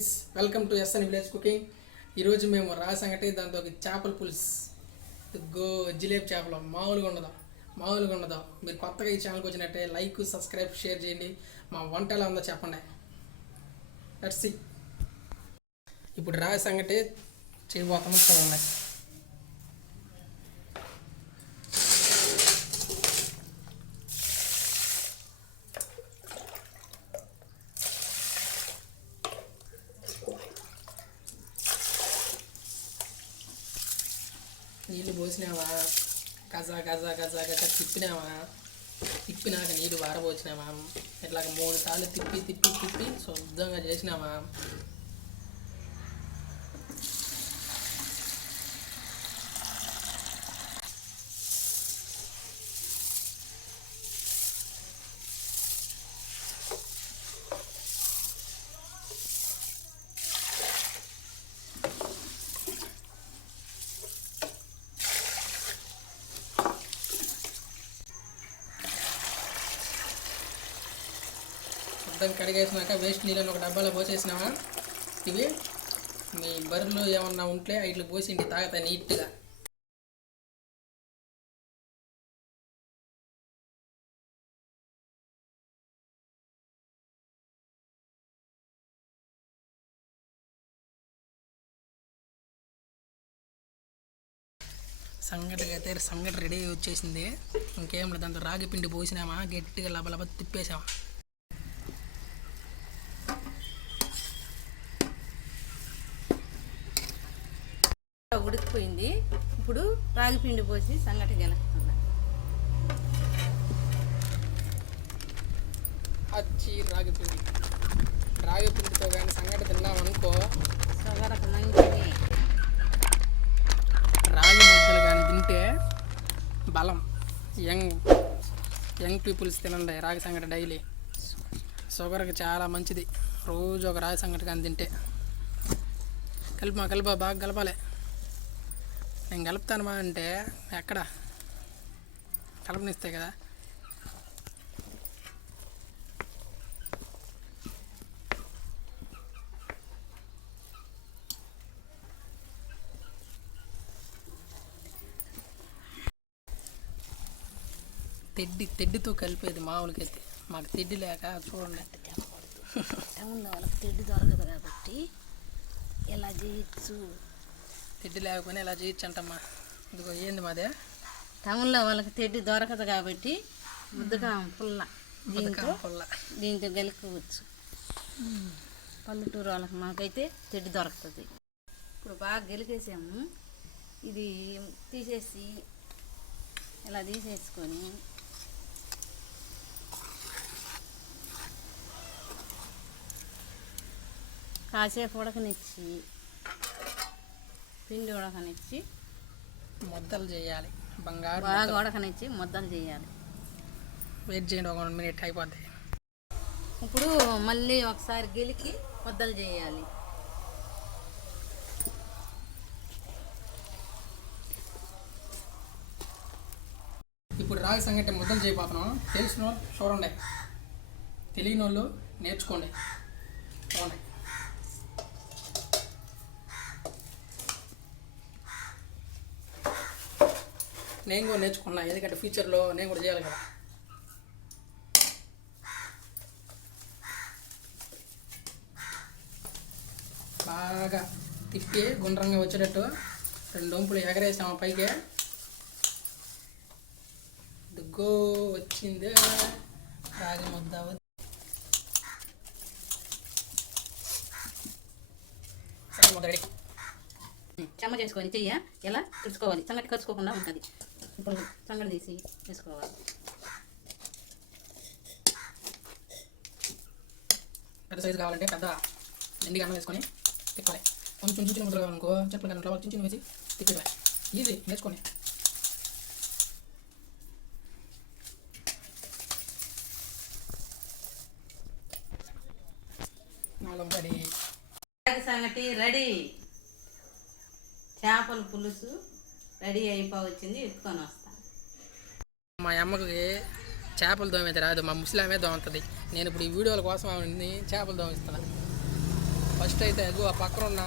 Friends, welcome to SN village cooking. ఈరోజు మేము రాగిసంగటి దాంతో చేపల పులుసు జిలేబీ చేపలు మామూలుగా ఉండదు. మీరు కొత్తగా ఈ ఛానల్కి వచ్చినట్టే లైక్, సబ్స్క్రైబ్, షేర్ చేయండి. మా వంట ఎలా ఉందో చెప్పండి. Let's see. ఇప్పుడు రాగిసంగటి చేయబోతాము, చూడండి. నీళ్ళు పోసినావా, గజా గజా గజా గజా తిప్పినాక నీళ్ళు వారబోసినావా, ఇట్లాగ 3 సార్లు తిప్పి శుద్ధంగా చేసినావా. కడిగేసినాక వేస్ట్ నీళ్ళని ఒక డబ్బాలో పోసేసినావా. ఇవి మీ బర్రెలు ఏమన్నా ఉంటే ఇట్లా పోసి ఇంటి తాగుతాయి నీట్గా. సంగటి రెడీ వచ్చేసింది. ఇంకేం లేదు, దాంతో రాగి పిండి పోసినామా, గట్టిగా లబలబ తిప్పేసామా. ఉడికిపోయింది. ఇప్పుడు రాగి పిండి పోసి సంగటి గెలుస్తున్నా. రాగి పిండితో కానీ సంగటి తిన్నామనుకో, సగరకు మంచిది. రాగి ముద్దలు కానీ తింటే బలం. యంగ్ పీపుల్స్ తినండి రాగి సంగటి డైలీ. షుగర్కి చాలా మంచిది. రోజు ఒక రాగి సంగటి కానీ తింటే. కలిపా బాగా కలపాలి. నేను కలుపుతానమా అంటే ఎక్కడ కలపనిస్తాయి కదా. తెడ్డితో కలిపేది మామూలుకైతే, మాకు తెడ్డి లేక చూడండి. టౌన్లో వాళ్ళకి తెడ్డి దొరకదు కాబట్టి ఎలా చేయొచ్చు. తెడ్డి లేకపోయినా ఎలా చేయొచ్చు అంటమ్మా. ఇదిగో ఏంది మాదే, టౌన్లో వాళ్ళకి తెడ్డి దొరకదు కాబట్టి ముద్దగా పుల్ల దీంతో గెలుకోవచ్చు. పల్లెటూరు వాళ్ళకి మాకైతే తెడ్డి దొరుకుతుంది. ఇప్పుడు బాగా గెలికేసాము. ఇది తీసేసి ఇలా తీసేసుకొని కాసేపు ఉడకనిచ్చి పిండి ఉడకనిచ్చి ముద్దలు చేయాలి. బాగా ఉడకనిచ్చి ముద్దలు చేయాలి. వెయిట్ చేయండి, ఒక 1 మినిట్ అయిపోద్ది. ఇప్పుడు మళ్ళీ ఒకసారి గెలికి ముద్దలు చేయాలి. ఇప్పుడు రాగి సంగటి ముద్దలు చేయబోతున్నాం. తెలిసిన వాళ్ళు చూడండి, తెలియని వాళ్ళు నేర్చుకోండి. చూడండి, నేను కూడా నేర్చుకున్నా, ఎందుకంటే ఫ్యూచర్లో నేను కూడా చేయాలి కదా. బాగా తిప్పి గుండ్రంగా వచ్చేటట్టు 2 వంపులు ఎగరేసాము పైకి. దుగ్గో వచ్చింది రాగి ముద్ద. ముద్ద రెడీ. చెమ్మ చేసుకొని చెయ్య ఎలా కలుసుకోవాలి, సంగటి కలుసుకోకుండా ఉంటుంది. ఇప్పుడు సంగటి తీసి వేసుకోవాలి. పెద్ద సైజు కావాలంటే పెద్ద ఎండిగా అన్నం వేసుకొని తిప్పాలి. కొంచెం చిన్న ముద్దలు కావాలనుకో చెప్పులు కానీ చిన్న వేసి తిప్పేయాలి. ఈజీ, నేర్చుకొని. సంగటి రెడీ. చేపల పులుసు రెడీ అయిపోవచ్చింది. ఎత్తుకొని వస్తాను. మా అమ్మకి చేపలు దోమైతే రాదు, మా ముసలామే దోముతుంది. నేను ఇప్పుడు ఈ వీడియోల కోసం చేపలు దోమిస్తాను. ఫస్ట్ అయితే ఎగు ఆ పక్కన ఉన్న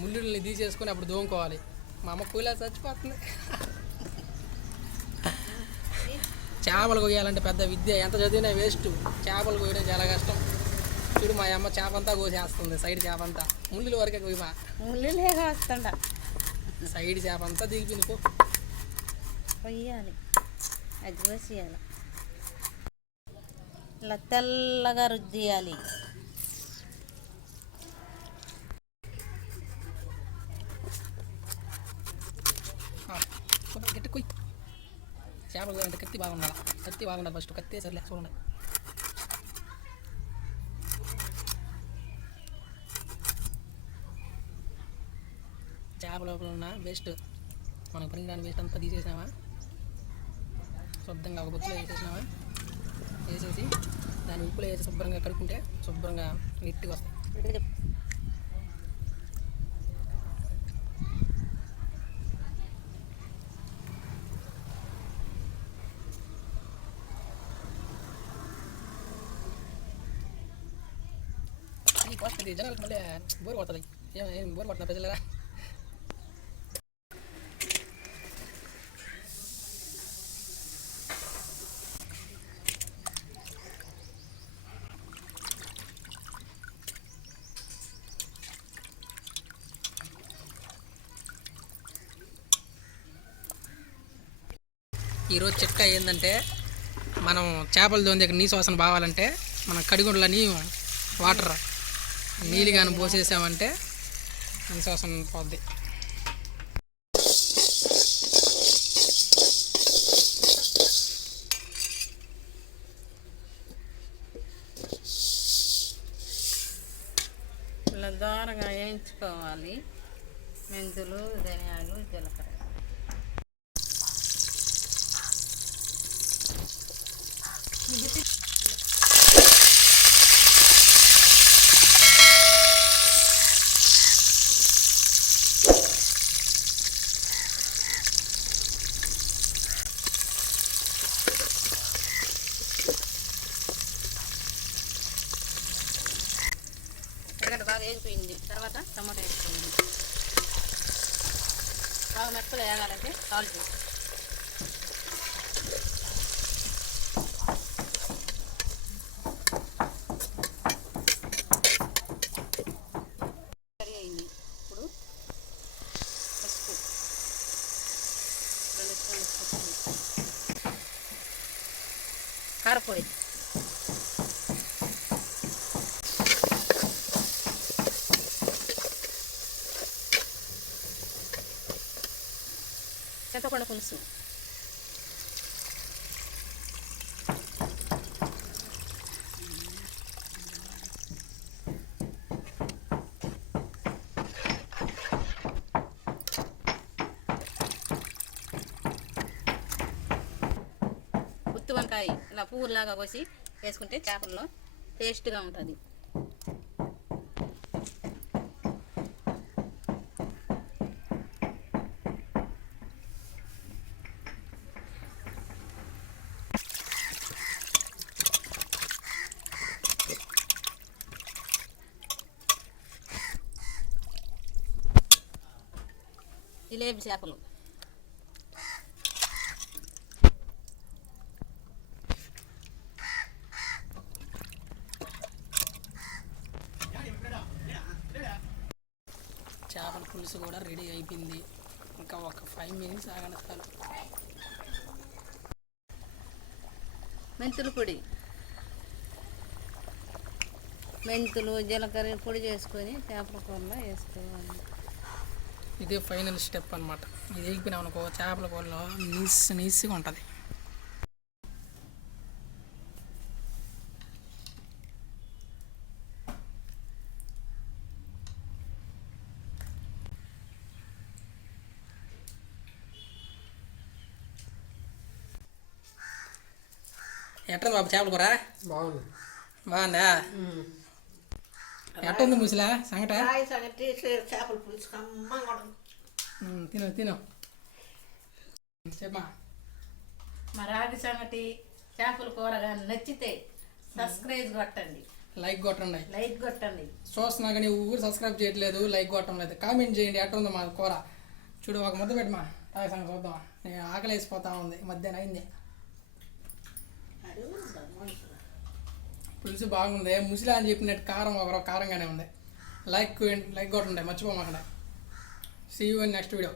ముళ్ళుల్ని తీసేసుకొని అప్పుడు దోముకోవాలి. మా అమ్మ కూలా చచ్చిపోతుంది. చేపలు కొయ్యాలంటే పెద్ద విద్య, ఎంత చదివినా వేస్ట్. చేపలు కొయ్యడం చాలా కష్టం. చూడు మా అమ్మ చేప అంతా కోసేస్తుంది, సైడ్ చేప అంతా. ముళ్ళుల వరకే కొయ్యమా, ముళ్ళులేగా వస్తుండ సైడ్ చేప అంతా దిగిపోయింది. కొయ్యాలి, అది కోసేయాలి, ఇలా తెల్లగా రుద్దియాలి. గట్టి కొయ్యి. చేపలు కొయ్యాలంటే కత్తి బాగుండాలి, కత్తి బాగుండాలి. ఫస్ట్ కత్తి సర్లే చూడండి. చేప లోపల ఉన్న వేస్ట్, మనకు పనికిరాని వేస్ట్ అంతా తీసేసినామా, శుద్ధంగా ఒక బొత్తులో వేసేసినామా, వేసేసి దాన్ని ఉప్పులో వేసి శుభ్రంగా కడుక్కుంటే శుభ్రంగా నీట్గా వస్తాయి. వస్తుంది జనాలకు, మళ్ళీ బోర్ కొడుతుంది. ఏం బోర్ కొడుతున్నా ప్రజలరా. ఈరోజు చిట్కా ఏంటంటే, మనం చేపల దోని దగ్గర నీసు వాసన బావాలంటే మనం కడిగుండ్లని వాటర్ నీళ్ళు కానీ పోసేసామంటే నీసు వాసన పోద్ది. ఇలా దూరంగా వేయించుకోవాలి. మెంతులు, ధనియాలు, జీలకర్ర. బాగా వేగిపోయింది. తర్వాత టమాటా వేసుకోండి. బాగా మెత్తగా వేగాలంటే సాల్ట్, రెడీ అయింది. ఇప్పుడు పసుపు 2 స్పూన్లు పసుపు, కారపొడి, చింతపండు పులుసు, గుత్తి వంకాయ ఇలా పువ్వులాగా కోసి వేసుకుంటే చేపల్లో టేస్ట్గా ఉంటుంది. జిలేబీ చేపలు, చేపల పులుసు కూడా రెడీ అయిపోయింది. ఇంకా ఒక 5 minutes ఆగండి చాలు. మెంతుల పొడి, మెంతులు, జీలకర్ర పొడి చేసుకొని చేపల కూరలో వేసుకోవాలి. ఇదే ఫైనల్ స్టెప్ అనమాట. ఇది వేగిపోయినాం అనుకో చేపల కూరలో నీసిగా ఉంటుంది. ఎట్లా బాబు చేపల కూర? బాగుంది. బాగుందా? ఎట్టుంది ముసలా సంగట? సంగటి చేపల పులుసు కమ్మంగా తిను తిను చెప్పమా. మా రాగి సంగటి చేపల కూర కానీ నచ్చితే సబ్స్క్రైబ్ కొట్టండి. లైక్ కొట్టండి. లైట్ కొట్టండి. చూస్తున్నా కానీ ఊరు సబ్స్క్రైబ్ చేయట్లేదు, లైక్ కొట్టడం లేదు. కామెంట్ చేయండి ఎట్లా ఉందో మా కూర. చూడు ఒక ముద్ద పెట్టమా, రాగి సంగతి చూద్దాం. నేను ఆకలి వేసిపోతా ఉంది, మధ్యాహ్నం అయింది. అది ఉందా మనుషులు? పులుసు బాగుంది. ముసిలా అని చెప్పినట్టు కారం ఒకరో కారంగానే ఉంది. లైక్ కొట్టండి, మర్చిపోమాకండి. See you in next video.